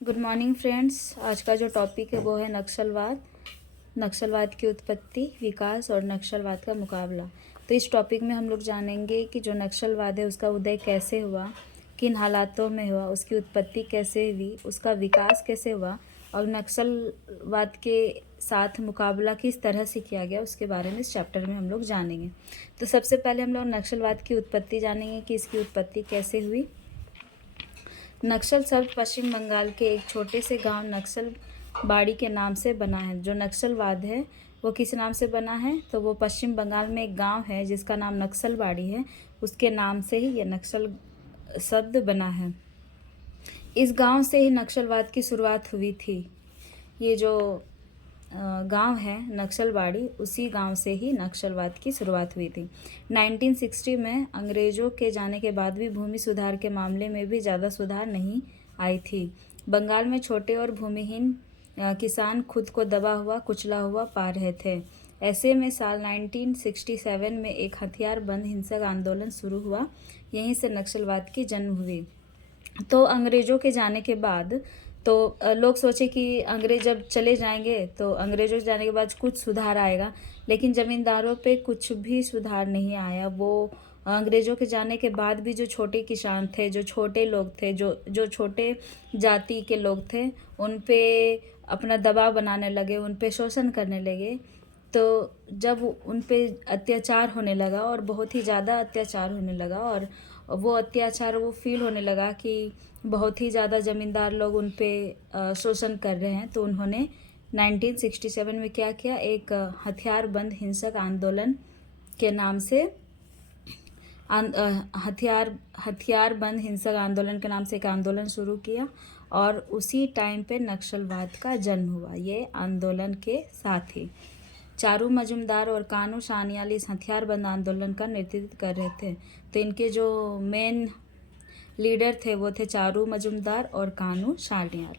Good morning friends. आज का जो टॉपिक है वो है नक्सलवाद। नक्सलवाद की उत्पत्ति, विकास और नक्सलवाद का मुकाबला। तो इस टॉपिक में हम लोग जानेंगे कि जो नक्सलवाद है उसका उदय कैसे हुआ, किन हालातों में हुआ, उसकी उत्पत्ति कैसे हुई, उसका विकास कैसे हुआ और नक्सलवाद के साथ मुकाबला किस तरह से किया गया, उसके बारे में इस चैप्टर में हम लोग जानेंगे। तो सबसे पहले हम लोग नक्सलवाद की उत्पत्ति जानेंगे कि इसकी उत्पत्ति कैसे हुई। नक्सल शब्द पश्चिम बंगाल के एक छोटे से गांव नक्सल बाड़ी के नाम से बना है। जो नक्सलवाद है वो किस नाम से बना है, तो वो पश्चिम बंगाल में एक गांव है जिसका नाम नक्सल बाड़ी है, उसके नाम से ही ये नक्सल शब्द बना है। इस गांव से ही नक्सलवाद की शुरुआत हुई थी। ये जो गांव है नक्सलबाड़ी, उसी गांव से ही नक्सलवाद की शुरुआत हुई थी। 1960 में अंग्रेज़ों के जाने के बाद भी भूमि सुधार के मामले में भी ज़्यादा सुधार नहीं आई थी। बंगाल में छोटे और भूमिहीन किसान खुद को दबा हुआ कुचला हुआ पा रहे थे। ऐसे में साल 1967 में एक हथियार बंद हिंसक आंदोलन शुरू हुआ। यहीं से नक्सलवाद की जन्म हुई। तो अंग्रेज़ों के जाने के बाद तो लोग सोचे कि अंग्रेज़ जब चले जाएंगे तो अंग्रेज़ों के जाने के बाद कुछ सुधार आएगा, लेकिन ज़मींदारों पे कुछ भी सुधार नहीं आया। वो अंग्रेज़ों के जाने के बाद भी जो छोटे किसान थे, जो छोटे लोग थे, जो छोटे जाति के लोग थे, उन पे अपना दबाव बनाने लगे, उन पे शोषण करने लगे। तो जब उन पे अत्याचार होने लगा और बहुत ही ज़्यादा अत्याचार होने लगा और वो अत्याचार वो फील होने लगा कि बहुत ही ज़्यादा ज़मींदार लोग उन पे शोषण कर रहे हैं, तो उन्होंने 1967 में क्या किया, एक हथियार बंद हिंसक आंदोलन के नाम से हथियार बंद हिंसक आंदोलन के नाम से एक आंदोलन शुरू किया और उसी टाइम पे नक्सलवाद का जन्म हुआ। ये आंदोलन के साथ ही चारू मजुमदार और कानू सान्याल इस हथियार बंद आंदोलन का नेतृत्व कर रहे थे। तो इनके जो मेन लीडर थे वो थे चारू मजुमदार और कानू सान्याल।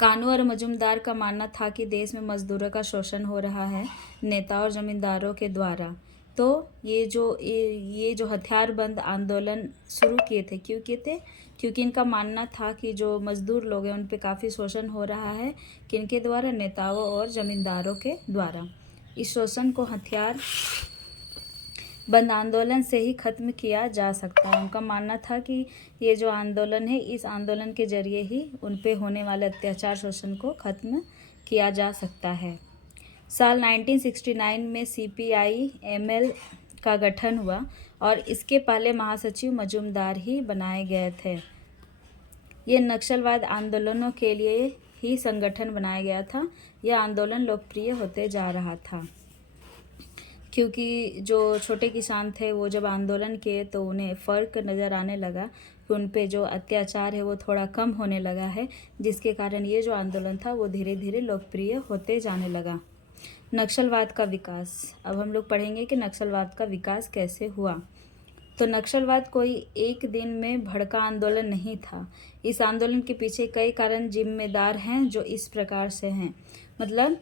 कानू और मजुमदार का मानना था कि देश में मजदूरों का शोषण हो रहा है नेता और जमींदारों के द्वारा। तो ये जो हथियार बंद आंदोलन शुरू किए थे, क्यों किए थे, क्योंकि इनका मानना था कि जो मजदूर लोग हैं उन पे काफ़ी शोषण हो रहा है, किनके द्वारा, नेताओं और जमींदारों के द्वारा। इस शोषण को हथियार बंद आंदोलन से ही खत्म किया जा सकता है। उनका मानना था कि ये जो आंदोलन है, इस आंदोलन के जरिए ही उन पे होने वाले अत्याचार शोषण को खत्म किया जा सकता है। साल 1969 में CPI-ML का गठन हुआ और इसके पहले महासचिव मजुमदार ही बनाए गए थे। ये नक्सलवाद आंदोलनों के लिए ही संगठन बनाया गया था। यह आंदोलन लोकप्रिय होते जा रहा था क्योंकि जो छोटे किसान थे वो जब आंदोलन किए तो उन्हें फ़र्क नज़र आने लगा कि उन पे जो अत्याचार है वो थोड़ा कम होने लगा है, जिसके कारण ये जो आंदोलन था वो धीरे धीरे लोकप्रिय होते जाने लगा। नक्सलवाद का विकास। अब हम लोग पढ़ेंगे कि नक्सलवाद का विकास कैसे हुआ। तो नक्सलवाद कोई एक दिन में भड़का आंदोलन नहीं था। इस आंदोलन के पीछे कई कारण जिम्मेदार हैं जो इस प्रकार से हैं। मतलब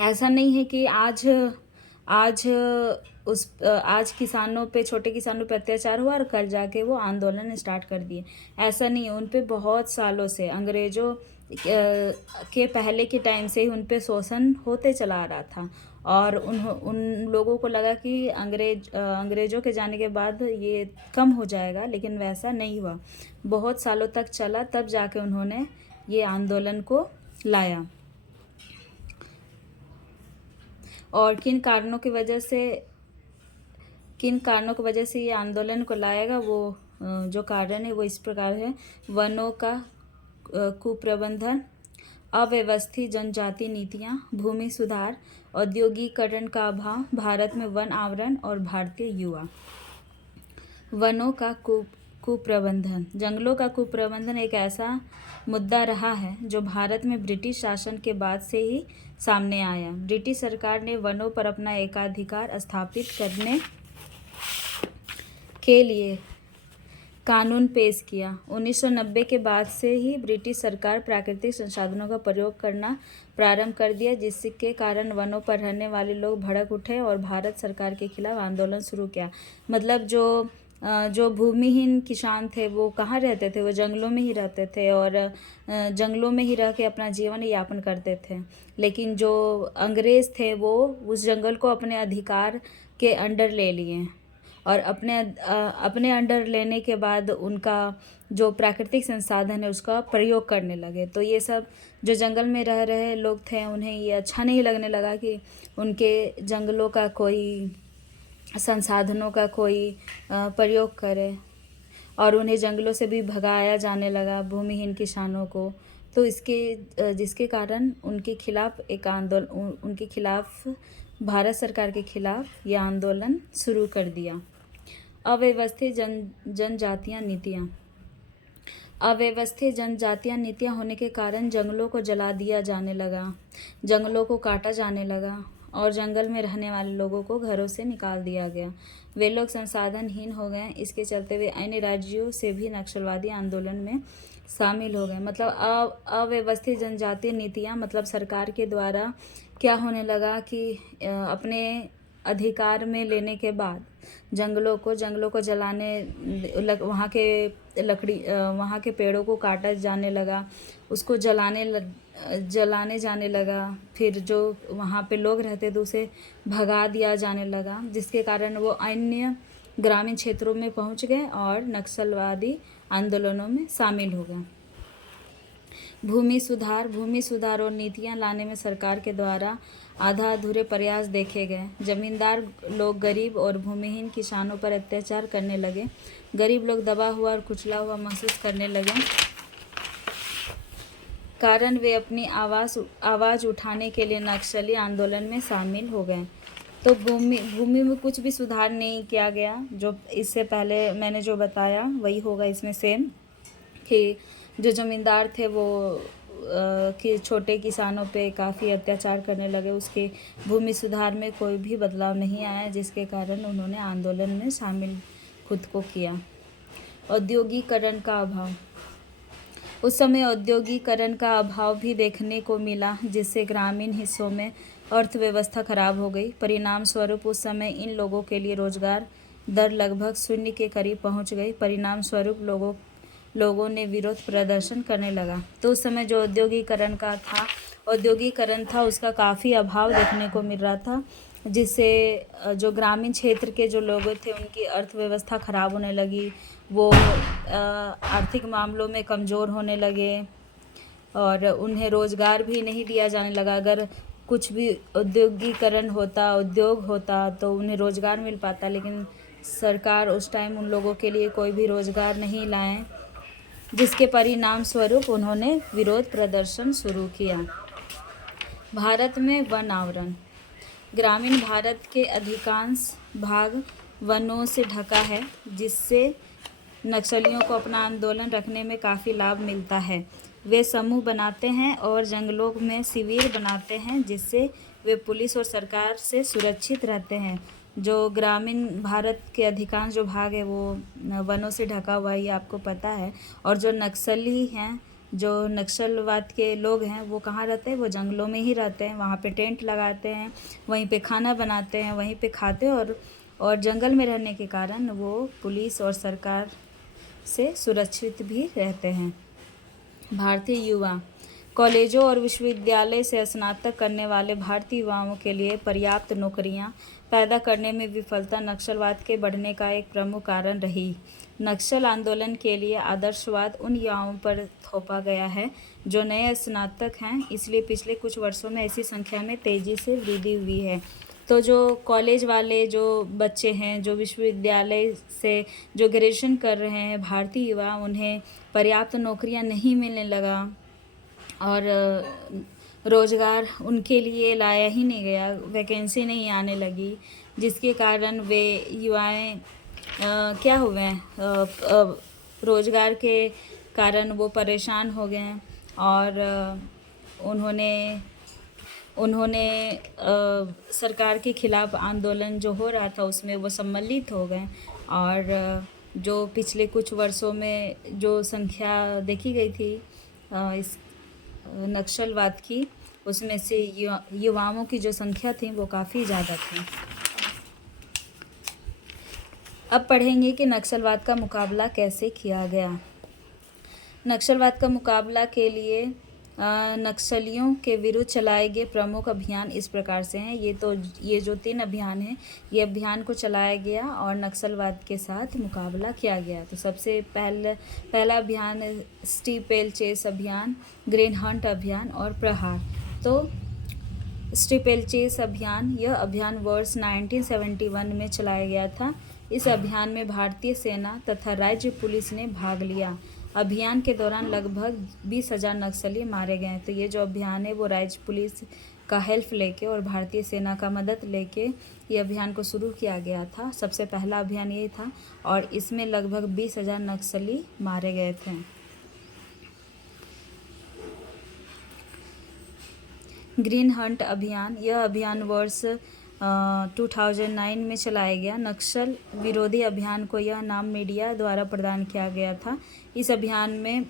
ऐसा नहीं है कि आज किसानों पे, छोटे किसानों पे अत्याचार हुआ और कल जाके वो आंदोलन स्टार्ट कर दिए, ऐसा नहीं है। उन पे बहुत सालों से, अंग्रेज़ों के पहले के टाइम से ही उन पे शोषण होते चला आ रहा था और उन लोगों को लगा कि अंग्रेज़ों के जाने के बाद ये कम हो जाएगा, लेकिन वैसा नहीं हुआ। बहुत सालों तक चला, तब जाके उन्होंने ये आंदोलन को लाया। और किन कारणों की वजह से ये आंदोलन को लाएगा, वो जो कारण है वो इस प्रकार है। वनों का कुप्रबंधन, अव्यवस्थित जनजाति नीतियाँ, भूमि सुधार, औद्योगिकरण का अभाव, भारत में वन आवरण और भारतीय युवा। वनों का कुप्रबंधन। जंगलों का कुप्रबंधन एक ऐसा मुद्दा रहा है जो भारत में ब्रिटिश शासन के बाद से ही सामने आया। ब्रिटिश सरकार ने वनों पर अपना एकाधिकार स्थापित करने के लिए कानून पेश किया। 1990 के बाद से ही ब्रिटिश सरकार प्राकृतिक संसाधनों का प्रयोग करना प्रारंभ कर दिया, जिसके कारण वनों पर रहने वाले लोग भड़क उठे और भारत सरकार के खिलाफ आंदोलन शुरू किया। मतलब जो जो भूमिहीन किसान थे वो कहाँ रहते थे, वो जंगलों में ही रहते थे और जंगलों में ही रह के अपना जीवन यापन करते थे। लेकिन जो अंग्रेज़ थे वो उस जंगल को अपने अधिकार के अंडर ले लिए और अपने अंडर लेने के बाद उनका जो प्राकृतिक संसाधन है उसका प्रयोग करने लगे। तो ये सब जो जंगल में रह रहे लोग थे उन्हें ये अच्छा नहीं लगने लगा कि उनके जंगलों का कोई संसाधनों का कोई प्रयोग करे और उन्हें जंगलों से भी भगाया जाने लगा भूमिहीन किसानों को। तो जिसके कारण उनके खिलाफ उनके खिलाफ भारत सरकार के खिलाफ यह आंदोलन शुरू कर दिया। अव्यवस्थित जनजातीय नीतियाँ होने के कारण जंगलों को जला दिया जाने लगा, जंगलों को काटा जाने लगा और जंगल में रहने वाले लोगों को घरों से निकाल दिया गया। वे लोग संसाधनहीन हो गए। इसके चलते वे अन्य राज्यों से भी नक्सलवादी आंदोलन में शामिल हो गए। मतलब अव्यवस्थित जनजातीय नीतियाँ मतलब सरकार के द्वारा क्या होने लगा कि अपने अधिकार में लेने के बाद जंगलों को वहाँ के पेड़ों को काटा जाने लगा, उसको जलाने जाने लगा। फिर जो वहाँ पे लोग रहते थे उसे भगा दिया जाने लगा, जिसके कारण वो अन्य ग्रामीण क्षेत्रों में पहुँच गए और नक्सलवादी आंदोलनों में शामिल हो गए। भूमि सुधार और नीतियाँ लाने में सरकार के द्वारा आधा अधूरे प्रयास देखे गए। जमींदार लोग गरीब और भूमिहीन किसानों पर अत्याचार करने लगे। गरीब लोग दबा हुआ और कुचला हुआ महसूस करने लगे, कारण वे अपनी आवाज़ उठाने के लिए नक्सली आंदोलन में शामिल हो गए। तो भूमि में कुछ भी सुधार नहीं किया गया। जो इससे पहले मैंने जो बताया वही होगा इसमें सेम, कि जो ज़मींदार थे वो कि छोटे किसानों पे काफ़ी अत्याचार करने लगे। उसके भूमि सुधार में कोई भी बदलाव नहीं आया, जिसके कारण उन्होंने आंदोलन में शामिल खुद को किया। औद्योगिकरण का अभाव। उस समय औद्योगिकरण का अभाव भी देखने को मिला, जिससे ग्रामीण हिस्सों में अर्थव्यवस्था खराब हो गई। परिणाम स्वरूप उस समय इन लोगों के लिए रोजगार दर लगभग शून्य के करीब पहुंच गई। परिणाम स्वरूप लोगों ने विरोध प्रदर्शन करने लगा। तो उस समय जो औद्योगिकरण था उसका काफ़ी अभाव देखने को मिल रहा था, जिससे जो ग्रामीण क्षेत्र के जो लोग थे उनकी अर्थव्यवस्था खराब होने लगी। वो आर्थिक मामलों में कमज़ोर होने लगे और उन्हें रोज़गार भी नहीं दिया जाने लगा। अगर कुछ भी उद्योग होता तो उन्हें रोज़गार मिल पाता, लेकिन सरकार उस टाइम उन लोगों के लिए कोई भी रोज़गार नहीं लाए, जिसके परिणाम स्वरूप उन्होंने विरोध प्रदर्शन शुरू किया। भारत में वन आवरण। ग्रामीण भारत के अधिकांश भाग वनों से ढका है, जिससे नक्सलियों को अपना आंदोलन रखने में काफ़ी लाभ मिलता है। वे समूह बनाते हैं और जंगलों में शिविर बनाते हैं, जिससे वे पुलिस और सरकार से सुरक्षित रहते हैं। जो ग्रामीण भारत के अधिकांश जो भाग है वो वनों से ढका हुआ है, ये आपको पता है। और जो नक्सली हैं, जो नक्सलवाद के लोग हैं, वो कहाँ रहते हैं? वो जंगलों में ही रहते हैं। वहाँ पे टेंट लगाते हैं, वहीं पे खाना बनाते हैं, वहीं पे खाते हैं और जंगल में रहने के कारण वो पुलिस और सरकार से सुरक्षित भी रहते हैं। भारतीय युवा। कॉलेजों और विश्वविद्यालय से स्नातक करने वाले भारतीय युवाओं के लिए पर्याप्त नौकरियां पैदा करने में विफलता नक्सलवाद के बढ़ने का एक प्रमुख कारण रही। नक्सल आंदोलन के लिए आदर्शवाद उन युवाओं पर थोपा गया है जो नए स्नातक हैं, इसलिए पिछले कुछ वर्षों में ऐसी संख्या में तेज़ी से वृद्धि हुई है। तो जो कॉलेज वाले जो बच्चे हैं, जो विश्वविद्यालय से जो ग्रेजुएशन कर रहे हैं भारतीय युवा, उन्हें पर्याप्त नौकरियां नहीं मिलने लगा और रोज़गार उनके लिए लाया ही नहीं गया, वैकेंसी नहीं आने लगी, जिसके कारण वे युवाएं क्या हुए रोज़गार के कारण वो परेशान हो गए और उन्होंने सरकार के खिलाफ आंदोलन जो हो रहा था उसमें वो सम्मिलित हो गए। और जो पिछले कुछ वर्षों में जो संख्या देखी गई थी इस नक्सलवाद की, उसमें से युवाओं की जो संख्या थी वो काफ़ी ज़्यादा थी। अब पढ़ेंगे कि नक्सलवाद का मुकाबला कैसे किया गया। नक्सलवाद का मुकाबला के लिए नक्सलियों के विरुद्ध चलाए गए प्रमुख अभियान इस प्रकार से हैं। ये जो 3 अभियान हैं, ये अभियान को चलाया गया और नक्सलवाद के साथ मुकाबला किया गया। तो सबसे पहला अभियान स्टीपलचेज अभियान, ग्रीन हंट अभियान और प्रहार। तो स्टीपलचेज अभियान, यह अभियान वर्ष 1971 में चलाया गया था। इस अभियान में भारतीय सेना तथा राज्य पुलिस ने भाग लिया। अभियान के दौरान लगभग 20,000 नक्सली मारे गए। तो ये जो अभियान है वो राज्य पुलिस का हेल्प लेके और भारतीय सेना का मदद लेके ये अभियान को शुरू किया गया था। सबसे पहला अभियान ये था और इसमें लगभग 20,000 नक्सली मारे गए थे। ग्रीन हंट अभियान, यह अभियान वर्ष 2009 में चलाया गया। नक्सल विरोधी अभियान को यह नाम मीडिया द्वारा प्रदान किया गया था। इस अभियान में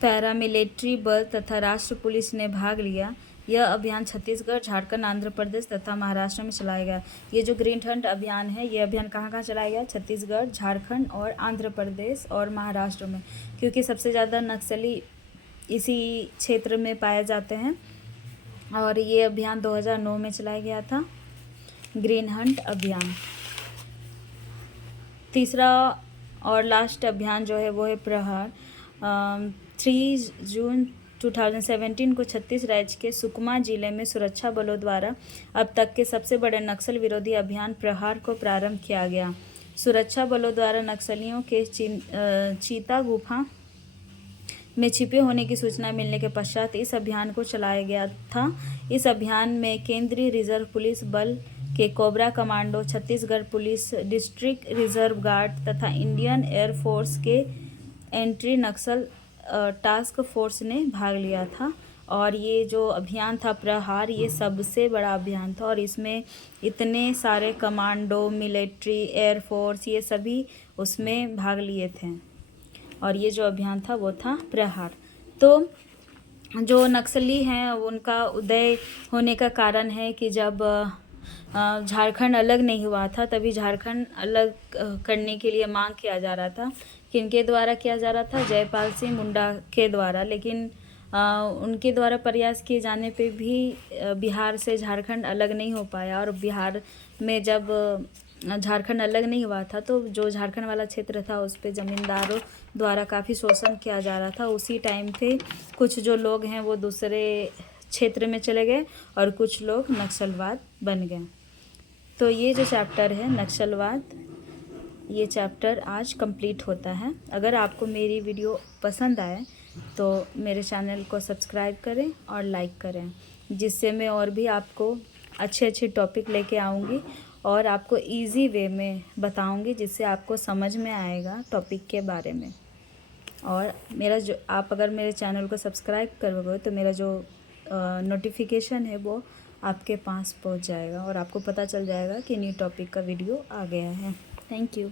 पैरामिलिट्री बल तथा राष्ट्र पुलिस ने भाग लिया। यह अभियान छत्तीसगढ़, झारखंड, आंध्र प्रदेश तथा महाराष्ट्र में चलाया गया। ये जो ग्रीन हंट अभियान है, ये अभियान कहाँ कहाँ चलाया गया? छत्तीसगढ़, झारखंड और आंध्र प्रदेश और महाराष्ट्र में, क्योंकि सबसे ज़्यादा नक्सली इसी क्षेत्र में पाए जाते हैं। और ये अभियान 2009 में चलाया गया था, ग्रीन हंट अभियान। तीसरा और लास्ट अभियान जो है वो है प्रहार। 3 जून 2017 को छत्तीस राज्य के सुकमा जिले में सुरक्षा बलों द्वारा अब तक के सबसे बड़े नक्सल विरोधी अभियान प्रहार को प्रारंभ किया गया। सुरक्षा बलों द्वारा नक्सलियों के चीता गुफा में छिपे होने की सूचना मिलने के पश्चात इस अभियान को चलाया गया था। इस अभियान में केंद्रीय रिजर्व पुलिस बल के cobra commando, Chhattisgarh police, district reserve guard तथा इंडियन एयरफोर्स के एंटी नक्सल टास्क फोर्स ने भाग लिया था। और ये जो अभियान था प्रहार, ये सबसे बड़ा अभियान था और इसमें इतने सारे कमांडो, मिलिट्री, एयरफोर्स, ये सभी उसमें भाग लिए थे। और ये जो अभियान था वो था प्रहार। तो जो नक्सली हैं उनका उदय होने का कारण है कि जब झारखंड अलग नहीं हुआ था, तभी झारखंड अलग करने के लिए मांग किया जा रहा था। किनके द्वारा किया जा रहा था? जयपाल सिंह मुंडा के द्वारा। लेकिन उनके द्वारा प्रयास किए जाने पे भी बिहार से झारखंड अलग नहीं हो पाया। और बिहार में जब झारखंड अलग नहीं हुआ था तो जो झारखंड वाला क्षेत्र था उस पे ज़मींदारों द्वारा काफ़ी शोषण किया जा रहा था। उसी टाइम पे कुछ जो लोग हैं वो दूसरे क्षेत्र में चले गए और कुछ लोग नक्सलवाद बन गए। तो ये जो चैप्टर है नक्सलवाद, ये चैप्टर आज कंप्लीट होता है। अगर आपको मेरी वीडियो पसंद आए तो मेरे चैनल को सब्सक्राइब करें और लाइक करें, जिससे मैं और भी आपको अच्छे अच्छे टॉपिक लेके आऊँगी और आपको इजी वे में बताऊँगी, जिससे आपको समझ में आएगा टॉपिक के बारे में। और मेरा जो आप अगर मेरे चैनल को सब्सक्राइब करोगे तो मेरा जो नोटिफिकेशन है वो आपके पास पहुंच जाएगा और आपको पता चल जाएगा कि न्यू टॉपिक का वीडियो आ गया है। Thank you.